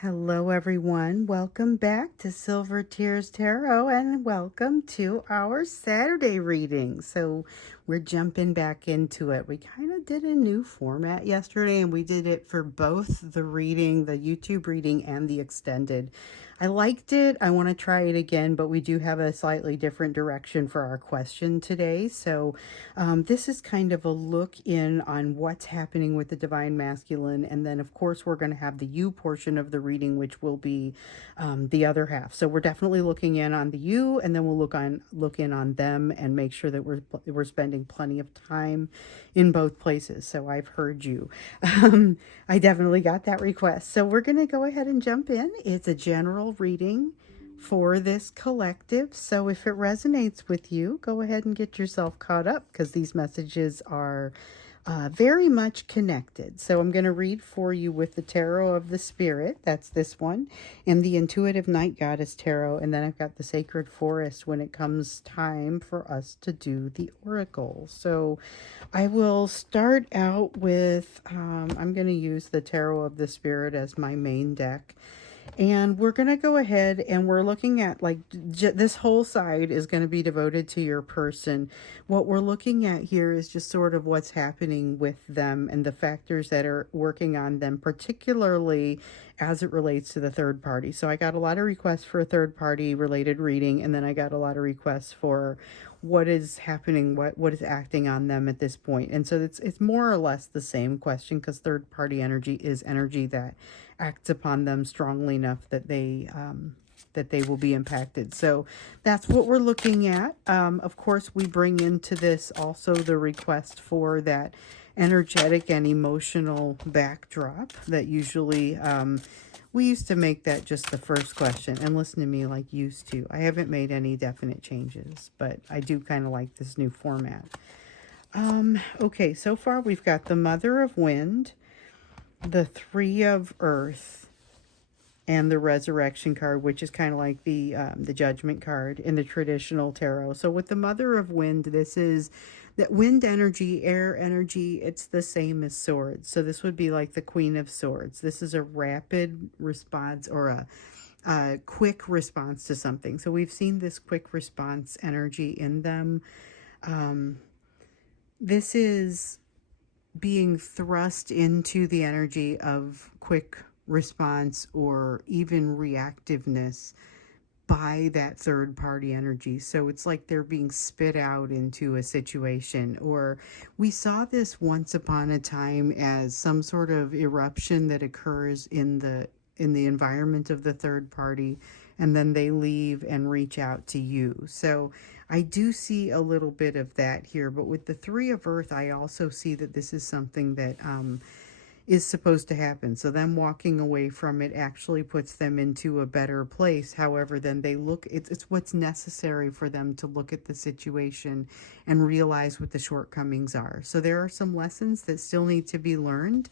Hello, everyone. Welcome back to Silver Tears Tarot and welcome to our Saturday reading. So, we're jumping back into it. We kind of did a new format yesterday and we did it for both the reading, the YouTube reading, and the extended. I liked it. I want to try it again, but we do have a slightly different direction for our question today. So, this is kind of a look in on what's happening with the Divine Masculine. And then, of course, we're going to have the you portion of the reading, which will be the other half. So we're definitely looking in on the you, and then we'll look in on them and make sure that we're spending plenty of time in both places. So I've heard you. I definitely got that request. So we're going to go ahead and jump in. It's a general reading for this collective. So if it resonates with you, go ahead and get yourself caught up because these messages are very much connected. So I'm going to read for you with the Tarot of the Spirit. That's this one. And the Intuitive Night Goddess Tarot. And then I've got the Sacred Forest when it comes time for us to do the Oracle. So I will start out with, I'm going to use the Tarot of the Spirit as my main deck. And we're going to go ahead and we're looking at like this whole side is going to be devoted to your person. What we're looking at here is just sort of what's happening with them and the factors that are working on them, particularly as it relates to the third party. So I got a lot of requests for a third party related reading, and then I got a lot of requests for what is happening, what is acting on them at this point. And so it's more or less the same question because third party energy is energy that acts upon them strongly enough that they will be impacted. So that's what we're looking at. Of course, we bring into this also the request for that energetic and emotional backdrop that usually we used to make that just the first question. And listen to me, like used to. I haven't made any definite changes, but I do kind of like this new format. Okay, so far we've got the Mother of Wind, the Three of Earth, and the Resurrection card, which is kind of like the Judgment card in the traditional tarot. So with the Mother of Wind, this is that wind energy, air energy, it's the same as swords. So this would be like the Queen of Swords. This is a rapid response or a quick response to something. So we've seen this quick response energy in them. This is being thrust into the energy of quick response or even reactiveness by that third party energy. So it's like they're being spit out into a situation. Or we saw this once upon a time as some sort of eruption that occurs in the environment of the third party, and then they leave and reach out to you. So I do see a little bit of that here, but with the Three of Earth, I also see that this is something that is supposed to happen. So them walking away from it actually puts them into a better place. However, then they look, it's what's necessary for them to look at the situation and realize what the shortcomings are. So there are some lessons that still need to be learned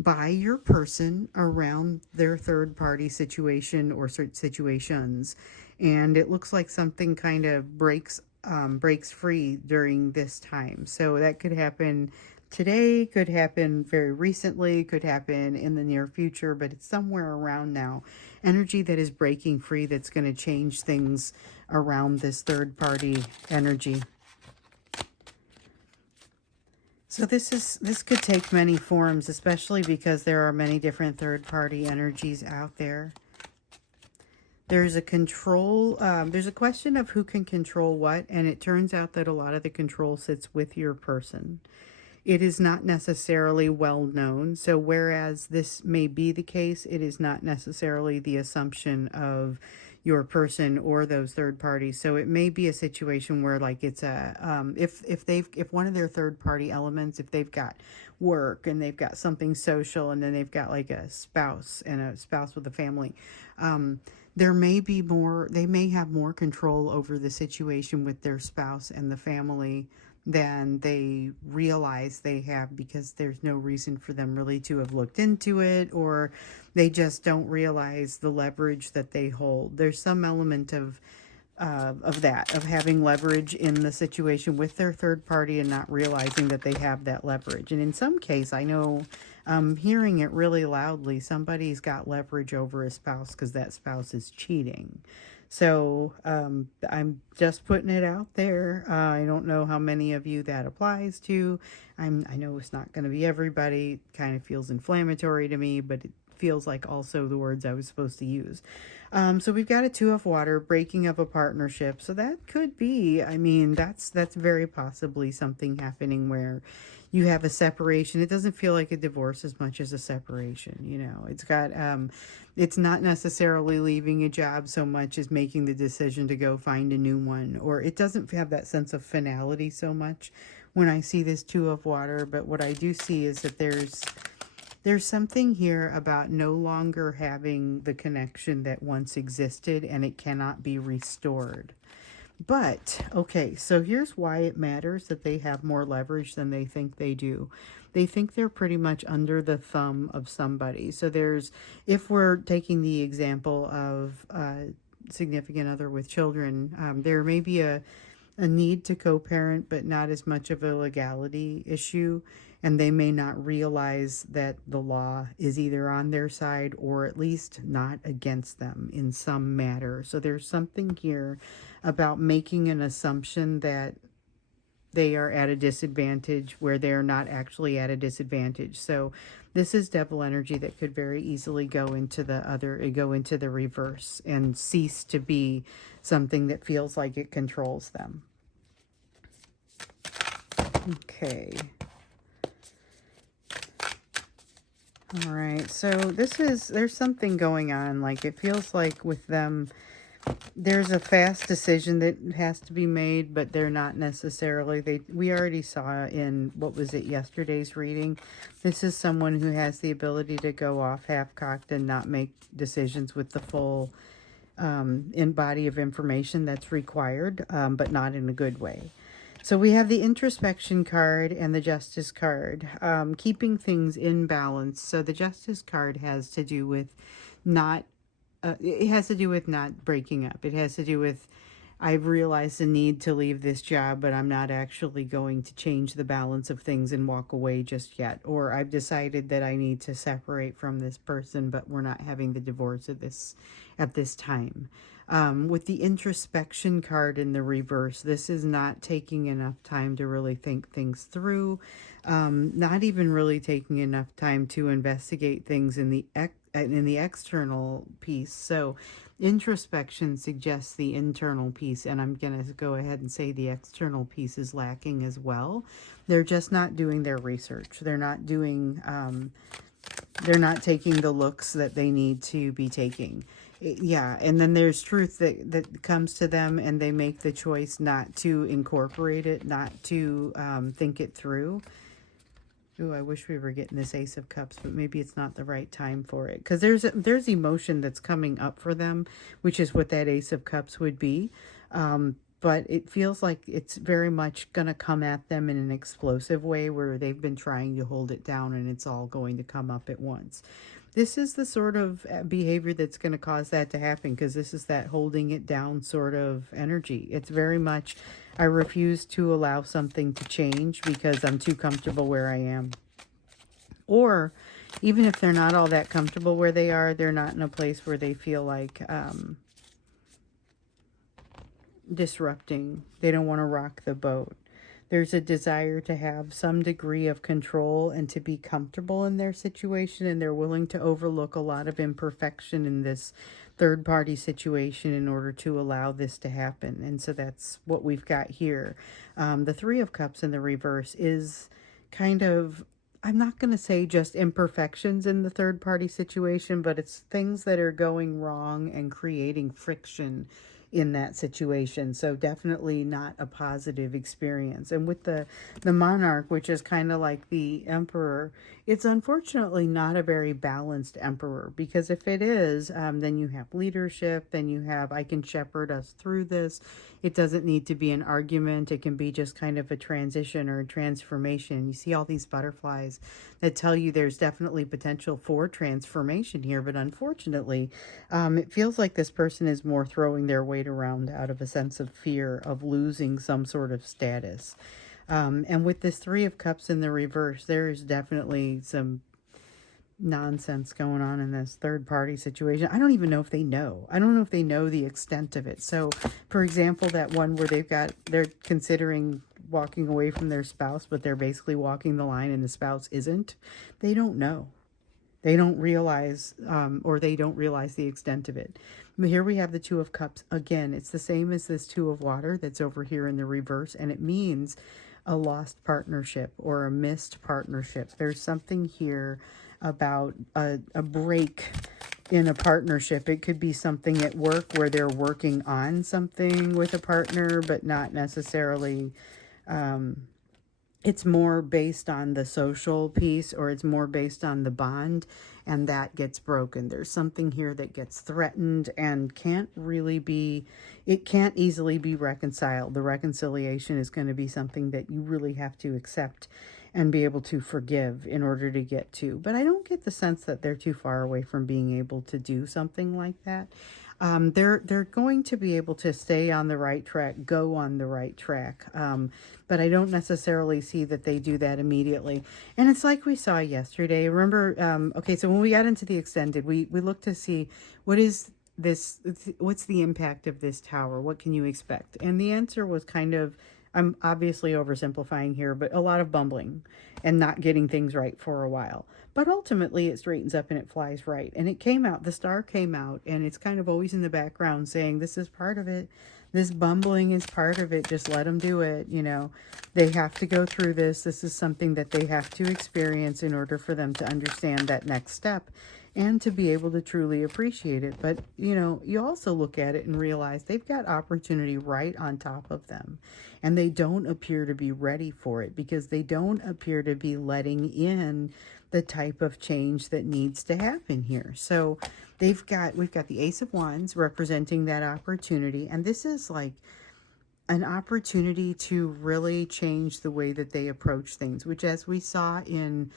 by your person around their third party situation or situations. And it looks like something kind of breaks free during this time. So that could happen today, could happen very recently, could happen in the near future, but it's somewhere around now. Energy that is breaking free that's going to change things around this third party energy. So this could take many forms, especially because there are many different third-party energies out there. There's a control, there's a question of who can control what, and it turns out that a lot of the control sits with your person. It is not necessarily well known. So whereas this may be the case, it is not necessarily the assumption of your person or those third parties. So it may be a situation where like it's a if one of their third party elements, if they've got work and they've got something social and then they've got like a spouse and a spouse with a family, there may be more, they may have more control over the situation with their spouse and the family than they realize they have, because there's no reason for them really to have looked into it, or they just don't realize the leverage that they hold. There's some element of that, of having leverage in the situation with their third party and not realizing that they have that leverage. And in some case, I know I'm hearing it really loudly. Somebody's got leverage over a spouse because that spouse is cheating. So I'm just putting it out there. I don't know how many of you that applies to. I know it's not going to be everybody. It kind of feels inflammatory to me, but it feels like also the words I was supposed to use. So we've got a 2 of water, breaking of a partnership. So that could be, I mean, that's very possibly something happening where you have a separation. It doesn't feel like a divorce as much as a separation. It's got, it's not necessarily leaving a job so much as making the decision to go find a new one, or it doesn't have that sense of finality so much when I see this 2 of water. But what I do see is that there's something here about no longer having the connection that once existed, and it cannot be restored. But, okay, so here's why it matters that they have more leverage than they think they do. They think they're pretty much under the thumb of somebody. So if we're taking the example of a significant other with children, there may be a need to co-parent, but not as much of a legality issue. And they may not realize that the law is either on their side or at least not against them in some matter. So there's something here about making an assumption that they are at a disadvantage where they're not actually at a disadvantage. So this is devil energy that could very easily go into the reverse and cease to be something that feels like it controls them. Okay. All right, so there's something going on. Like, it feels like with them, there's a fast decision that has to be made, but they're not necessarily, we already saw in, what was it, yesterday's reading. This is someone who has the ability to go off half-cocked and not make decisions with the full body of information that's required, but not in a good way. So we have the introspection card and the justice card, keeping things in balance. So the justice card has to do with it has to do with not breaking up. It has to do with, I've realized the need to leave this job, but I'm not actually going to change the balance of things and walk away just yet. Or I've decided that I need to separate from this person, but we're not having the divorce at this time. With the introspection card in the reverse, this is not taking enough time to really think things through, not even really taking enough time to investigate things in the external piece. So introspection suggests the internal piece, and I'm going to go ahead and say the external piece is lacking as well. They're just not doing their research. They're not taking the looks that they need to be taking. Yeah, and then there's truth that comes to them, and they make the choice not to incorporate it, not to think it through. Ooh, I wish we were getting this Ace of Cups, but maybe it's not the right time for it. Because there's emotion that's coming up for them, which is what that Ace of Cups would be. But it feels like it's very much going to come at them in an explosive way where they've been trying to hold it down and it's all going to come up at once. This is the sort of behavior that's going to cause that to happen, because this is that holding it down sort of energy. It's very much, I refuse to allow something to change because I'm too comfortable where I am. Or even if they're not all that comfortable where they are, they're not in a place where they feel like disrupting. They don't want to rock the boat. There's a desire to have some degree of control and to be comfortable in their situation, and they're willing to overlook a lot of imperfection in this third-party situation in order to allow this to happen. And so that's what we've got here. The Three of Cups in the reverse is kind of, I'm not going to say just imperfections in the third-party situation, but it's things that are going wrong and creating friction in that situation. So definitely not a positive experience. And with the monarch, which is kind of like the emperor, it's unfortunately not a very balanced emperor, because if it is, then you have leadership, then you have, I can shepherd us through this. It doesn't need to be an argument. It can be just kind of a transition or a transformation. You see all these butterflies that tell you there's definitely potential for transformation here, but unfortunately, it feels like this person is more throwing their weight around out of a sense of fear of losing some sort of status. And with this Three of Cups in the reverse, there is definitely some nonsense going on in this third party situation. I don't even know if they know. I don't know if they know the extent of it. So, for example, that one where they're considering walking away from their spouse, but they're basically walking the line and the spouse isn't. They don't know. They don't realize, or they don't realize the extent of it. Here we have the Two of Cups. Again, it's the same as this Two of Water that's over here in the reverse, and it means a lost partnership or a missed partnership. There's something here about a break in a partnership. It could be something at work where they're working on something with a partner, but not necessarily... it's more based on the social piece, or it's more based on the bond, and that gets broken. There's something here that gets threatened and can't easily be reconciled. The reconciliation is going to be something that you really have to accept and be able to forgive in order to get to. But I don't get the sense that they're too far away from being able to do something like that. They're going to be able to stay on the right track, go on the right track. But I don't necessarily see that they do that immediately. And it's like we saw yesterday. Remember, okay, so when we got into the extended, we looked to see what's the impact of this tower? What can you expect? And the answer was kind of, I'm obviously oversimplifying here, but a lot of bumbling and not getting things right for a while. But ultimately it straightens up and it flies right. And it came out, the star came out, and it's kind of always in the background saying, this is part of it. This bumbling is part of it. Just let them do it. You know, they have to go through this. This is something that they have to experience in order for them to understand that next step and to be able to truly appreciate it. But, you know, you also look at it and realize they've got opportunity right on top of them. And they don't appear to be ready for it because they don't appear to be letting in the type of change that needs to happen here. So we've got the Ace of Wands representing that opportunity. And this is like an opportunity to really change the way that they approach things, which, as we saw in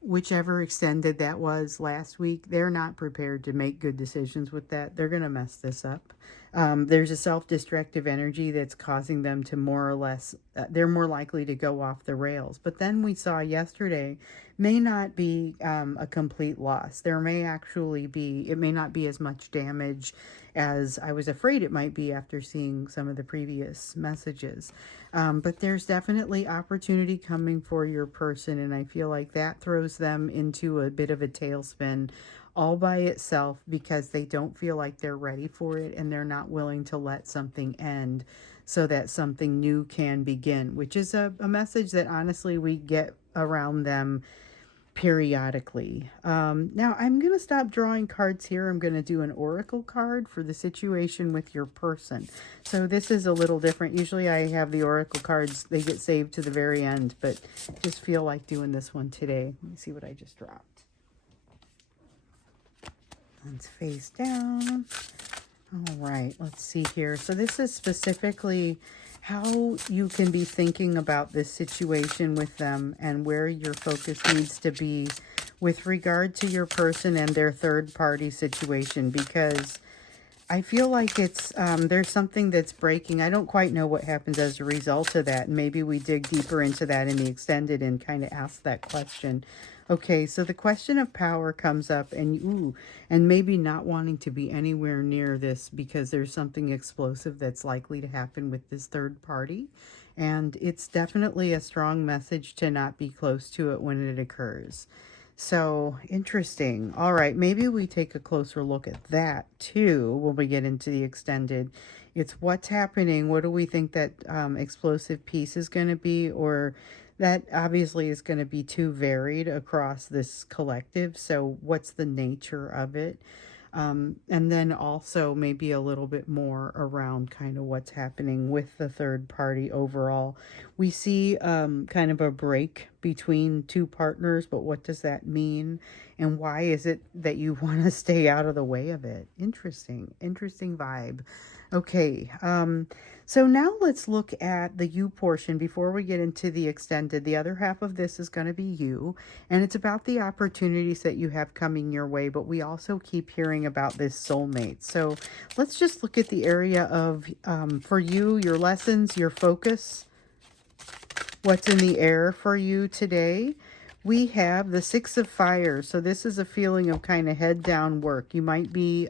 whichever extended that was last week, they're not prepared to make good decisions with that. They're going to mess this up. There's a self-destructive energy that's causing them to more or less, they're more likely to go off the rails. But then we saw yesterday may not be a complete loss. There may actually be, it may not be as much damage as I was afraid it might be after seeing some of the previous messages. But there's definitely opportunity coming for your person, and I feel like that throws them into a bit of a tailspin all by itself because they don't feel like they're ready for it, and they're not willing to let something end so that something new can begin, which is a message that honestly we get around them periodically. Now I'm going to stop drawing cards here. I'm going to do an oracle card for the situation with your person. So this is a little different. Usually I have the oracle cards, they get saved to the very end, but just feel like doing this one today. Let me see what I just dropped. It's face down. All right, let's see here. So this is specifically how you can be thinking about this situation with them and where your focus needs to be with regard to your person and their third party situation, because I feel like it's there's something that's breaking. I don't quite know what happens as a result of that. And maybe we dig deeper into that in the extended and kind of ask that question. Okay, so the question of power comes up, and maybe not wanting to be anywhere near this because there's something explosive that's likely to happen with this third party. And it's definitely a strong message to not be close to it when it occurs. So interesting. All right, maybe we take a closer look at that too when we get into the extended. It's what's happening. What do we think that explosive piece is going to be? Or that obviously is going to be too varied across this collective. So what's the nature of it? And then also maybe a little bit more around kind of what's happening with the third party overall. We see kind of a break between two partners, but what does that mean? And why is it that you want to stay out of the way of it? Interesting vibe. Okay, so now let's look at the you portion before we get into the extended. The other half of this is going to be you, and it's about the opportunities that you have coming your way, but we also keep hearing about this soulmate. So let's just look at the area of, for you, your lessons, your focus, what's in the air for you today. we have the Six of Fire. So this is a feeling of kind of head down work. You might be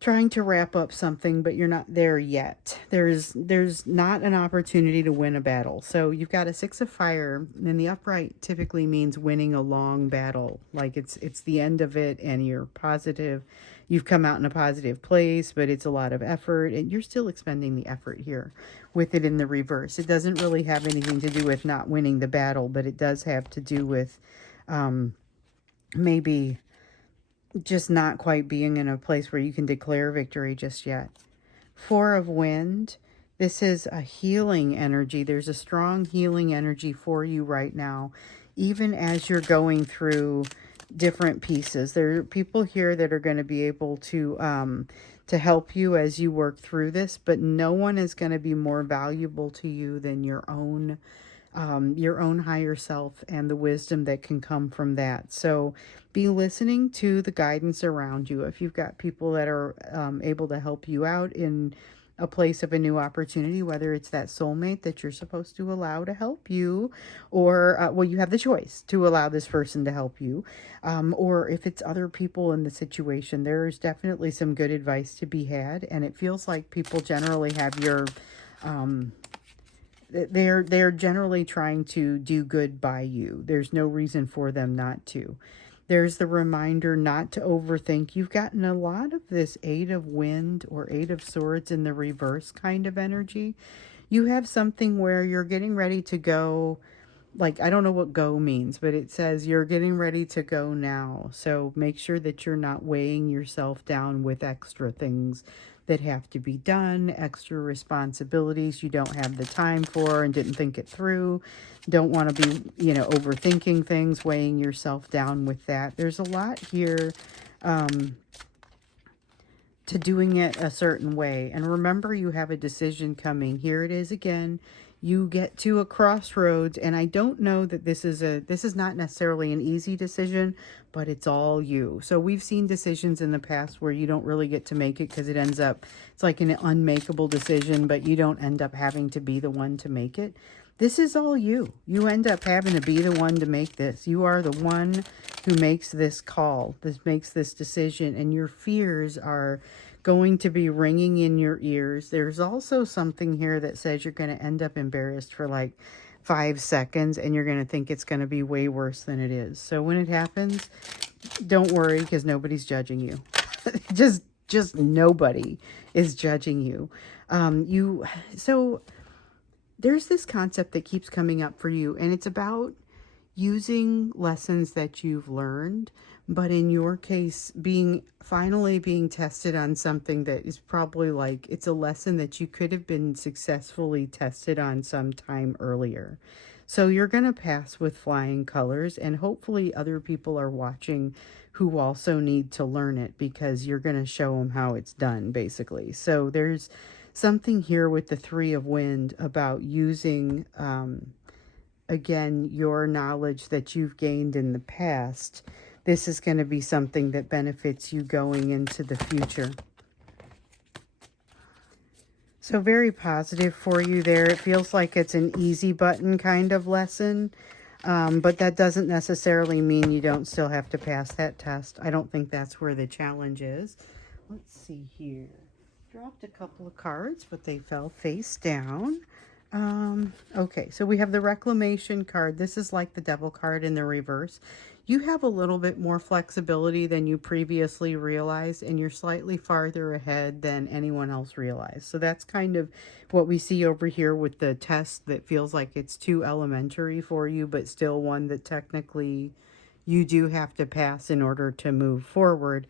trying to wrap up something, but you're not there yet. There's not an opportunity to win a battle. So you've got a Six of Fire, and the upright typically means winning a long battle. Like it's the end of it, and you're positive. You've come out in a positive place, but it's a lot of effort, and you're still expending the effort here with it in the reverse. It doesn't really have anything to do with not winning the battle, but it does have to do with maybe just not quite being in a place where you can declare victory just yet. Four of Wind. This is a healing energy. There's a strong healing energy for you right now, even as you're going through different pieces. There are people here that are going to be able to help you as you work through this, but no one is going to be more valuable to you than your own higher self and the wisdom that can come from that. So be listening to the guidance around you. If you've got people that are able to help you out in a place of a new opportunity, whether it's that soulmate that you're supposed to allow to help you, or well, you have the choice to allow this person to help you, or if it's other people in the situation, there's definitely some good advice to be had. And it feels like people generally have your they're generally trying to do good by you. There's no reason for them not to. There's the reminder not to overthink. You've gotten a lot of this Eight of Wind or Eight of Swords in the reverse kind of energy. You have something where you're getting ready to go. Like, I don't know what go means, but it says you're getting ready to go now. So make sure that you're not weighing yourself down with extra things that have to be done, extra responsibilities you don't have the time for and didn't think it through. Don't want to be, overthinking things, weighing yourself down with that. There's a lot here to doing it a certain way. And remember, you have a decision coming. Here it is again. You get to a crossroads, and I don't know that this is not necessarily an easy decision, but it's all you. So we've seen decisions in the past where you don't really get to make it because it's like an unmakeable decision, but you don't end up having to be the one to make it. This is all you. You end up having to be the one to make this. You are the one who makes this call, makes this decision, and your fears are going to be ringing in your ears. There's also something here that says you're going to end up embarrassed for like 5 seconds, and you're going to think it's going to be way worse than it is. So when it happens, don't worry, because nobody's judging you. just nobody is judging you. So there's this concept that keeps coming up for you, and it's about using lessons that you've learned, but in your case, finally being tested on something that is probably like, it's a lesson that you could have been successfully tested on sometime earlier. So you're going to pass with flying colors, and hopefully other people are watching who also need to learn it, because you're going to show them how it's done, basically. So there's something here with the Three of Wind about using again, your knowledge that you've gained in the past. This is going to be something that benefits you going into the future. So very positive for you there. It feels like it's an easy button kind of lesson, but that doesn't necessarily mean you don't still have to pass that test. I don't think that's where the challenge is. Let's see here. Dropped a couple of cards, but they fell face down. Okay, so we have the Reclamation card. This is like the Devil card in the reverse. You have a little bit more flexibility than you previously realized, and you're slightly farther ahead than anyone else realized. So that's kind of what we see over here with the test that feels like it's too elementary for you, but still one that technically you do have to pass in order to move forward.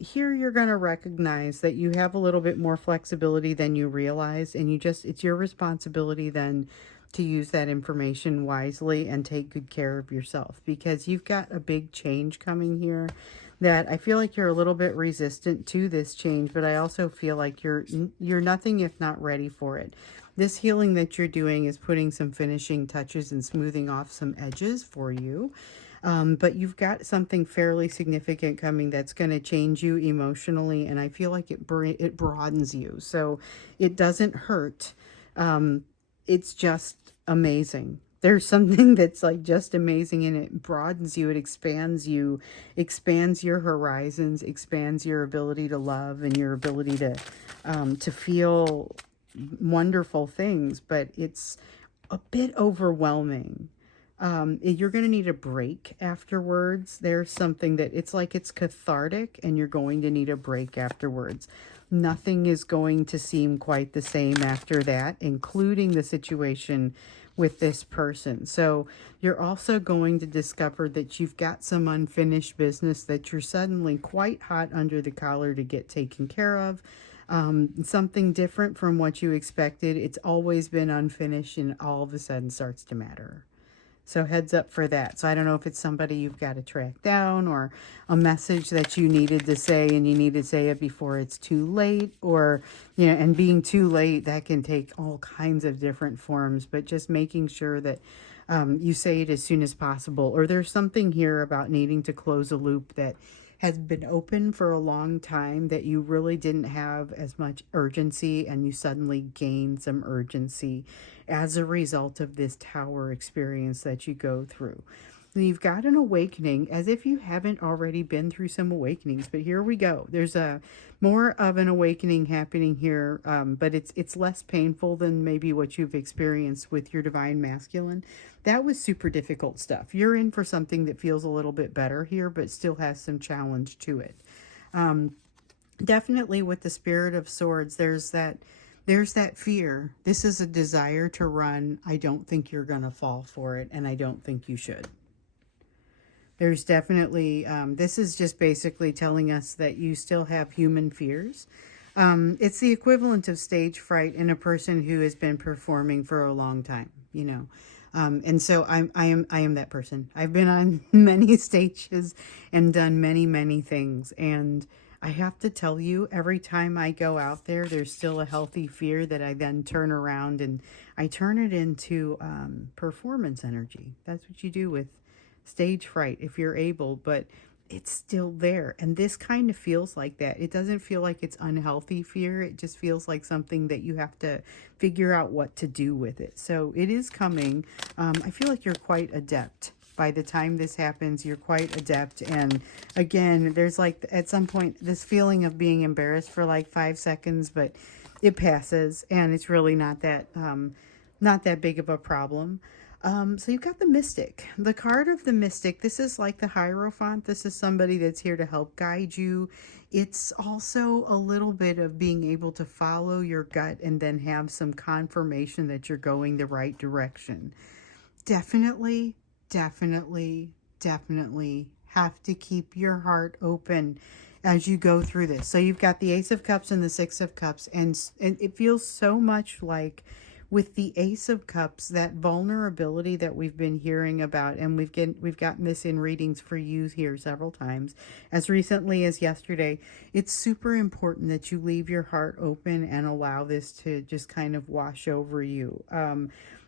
Here you're going to recognize that you have a little bit more flexibility than you realize, and it's your responsibility then to use that information wisely and take good care of yourself, because you've got a big change coming here that I feel like you're a little bit resistant to this change, but I also feel like you're nothing if not ready for it. This healing that you're doing is putting some finishing touches and smoothing off some edges for you. But you've got something fairly significant coming that's going to change you emotionally, and I feel like it broadens you. So it doesn't hurt. It's just amazing. There's something that's like just amazing, and it broadens you, it expands you, expands your horizons, expands your ability to love and your ability to feel wonderful things, but it's a bit overwhelming. You're going to need a break afterwards. There's something that it's like it's cathartic, and you're going to need a break afterwards. Nothing is going to seem quite the same after that, including the situation with this person. So you're also going to discover that you've got some unfinished business that you're suddenly quite hot under the collar to get taken care of. Something different from what you expected. It's always been unfinished, and all of a sudden starts to matter. So heads up for that. So I don't know if it's somebody you've got to track down, or a message that you needed to say and you need to say it before it's too late, or, and being too late, that can take all kinds of different forms, but just making sure that you say it as soon as possible. Or there's something here about needing to close a loop that has been open for a long time, that you really didn't have as much urgency, and you suddenly gain some urgency as a result of this tower experience that you go through. And you've got an awakening, as if you haven't already been through some awakenings, but here we go. There's a more of an awakening happening here, but it's less painful than maybe what you've experienced with your divine masculine. That was super difficult stuff. You're in for something that feels a little bit better here, but still has some challenge to it. Definitely with the Spirit of Swords, there's that fear. This is a desire to run. I don't think you're going to fall for it, and I don't think you should. There's definitely, this is just basically telling us that you still have human fears. It's the equivalent of stage fright in a person who has been performing for a long time, and so I am that person. I've been on many stages and done many, many things. And I have to tell you, every time I go out there, there's still a healthy fear that I then turn around and I turn it into performance energy. That's what you do with stage fright if you're able, but it's still there. And this kind of feels like that. It doesn't feel like it's unhealthy fear. It just feels like something that you have to figure out what to do with it. So it is coming. I feel like you're quite adept. By the time this happens, you're quite adept. And again, there's like at some point this feeling of being embarrassed for like 5 seconds, but it passes, and it's really not that big of a problem. So you've got the Mystic, the card of the Mystic. This is like the Hierophant. This is somebody that's here to help guide you. It's also a little bit of being able to follow your gut and then have some confirmation that you're going the right direction. Definitely, definitely, definitely have to keep your heart open as you go through this. So you've got the Ace of Cups and the Six of Cups, and it feels so much like with the Ace of Cups, that vulnerability that we've been hearing about, and we've gotten this in readings for you here several times, as recently as yesterday. It's super important that you leave your heart open and allow this to just kind of wash over you.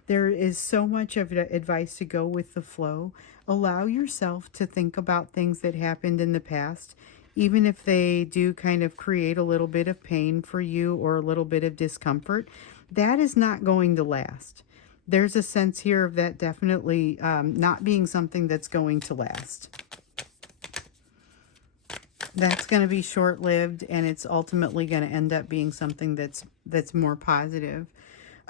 There is so much of advice to go with the flow. Allow yourself to think about things that happened in the past, even if they do kind of create a little bit of pain for you or a little bit of discomfort. That is not going to last. There's a sense here of that definitely not being something that's going to last. That's going to be short-lived, and it's ultimately going to end up being something that's more positive.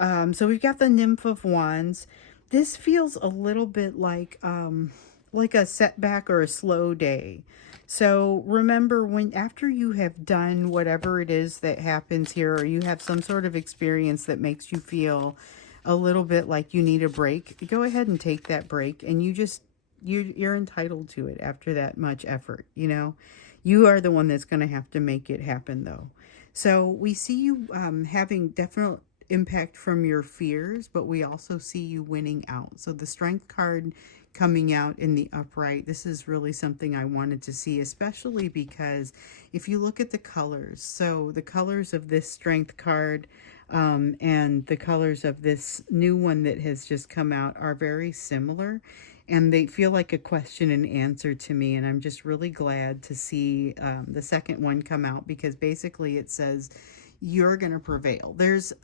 So we've got the Nymph of Wands. This feels a little bit like a setback or a slow day. So remember, after you have done whatever it is that happens here, or you have some sort of experience that makes you feel a little bit like you need a break, go ahead and take that break, and you're entitled to it after that much effort. You are the one that's going to have to make it happen, though. So we see you having definite impact from your fears, but we also see you winning out. So the Strength card coming out in the upright, this is really something I wanted to see, especially because if you look at the colors, so the colors of this Strength card and the colors of this new one that has just come out are very similar, and they feel like a question and answer to me. And I'm just really glad to see the second one come out, because basically it says you're going to prevail.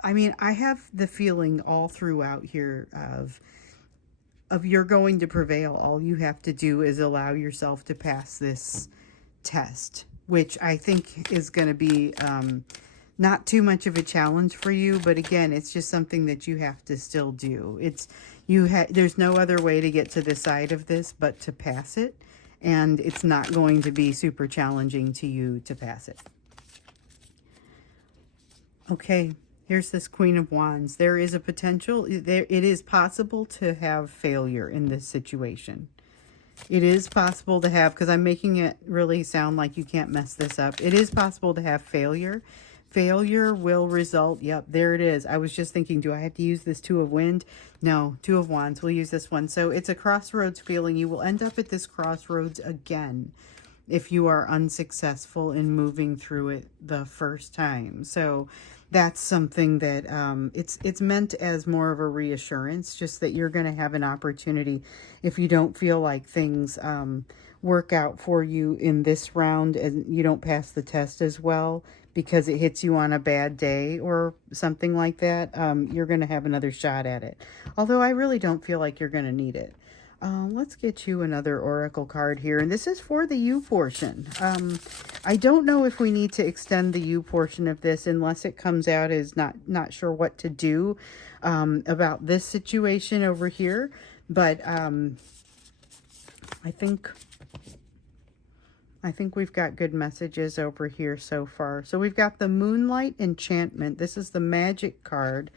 I have the feeling all throughout here of of you're going to prevail. All you have to do is allow yourself to pass this test, which I think is going to be not too much of a challenge for you. But again, it's just something that you have to still do. There's no other way to get to the side of this but to pass it. And it's not going to be super challenging to you to pass it. Okay, here's this Queen of Wands. There is a potential, it is possible to have failure in this situation. It is possible to have, because I'm making it really sound like you can't mess this up. It is possible to have failure. Failure will result, yep, there it is. I was just thinking, do I have to use this Two of Wind? No, Two of Wands, we'll use this one. So it's a crossroads feeling. You will end up at this crossroads again if you are unsuccessful in moving through it the first time. So that's something that it's meant as more of a reassurance, just that you're going to have an opportunity if you don't feel like things work out for you in this round and you don't pass the test as well because it hits you on a bad day or something like that. You're going to have another shot at it. Although I really don't feel like you're going to need it. Let's get you another oracle card here, and this is for the you portion. I don't know if we need to extend the you portion of this unless it comes out as not sure what to do about this situation over here, but I think we've got good messages over here so far. So we've got the Moonlight Enchantment. This is the magic card.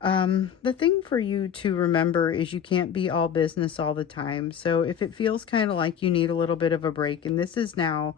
The thing for you to remember is you can't be all business all the time. So if it feels kind of like you need a little bit of a break, and this is now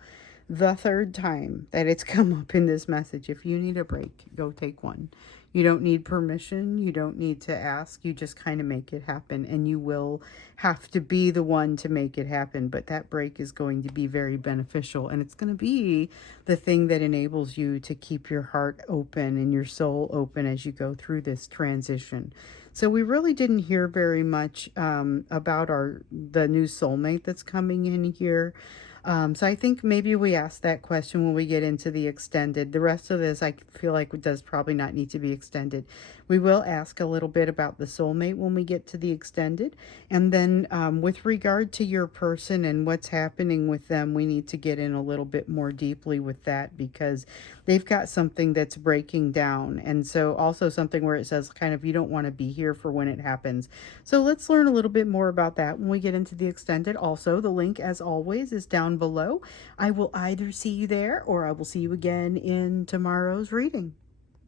the third time that it's come up in this message, if you need a break, go take one. You don't need permission. You don't need to ask. You just kind of make it happen, and you will have to be the one to make it happen. But that break is going to be very beneficial, and it's going to be the thing that enables you to keep your heart open and your soul open as you go through this transition. So we really didn't hear very much about the new soulmate that's coming in here. So I think maybe we ask that question when we get into the extended. The rest of this, I feel like it does probably not need to be extended. We will ask a little bit about the soulmate when we get to the extended. And then with regard to your person and what's happening with them, we need to get in a little bit more deeply with that because they've got something that's breaking down. And so also something where it says kind of you don't want to be here for when it happens. So let's learn a little bit more about that when we get into the extended. Also, the link, as always, is down below. I will either see you there or I will see you again in tomorrow's reading.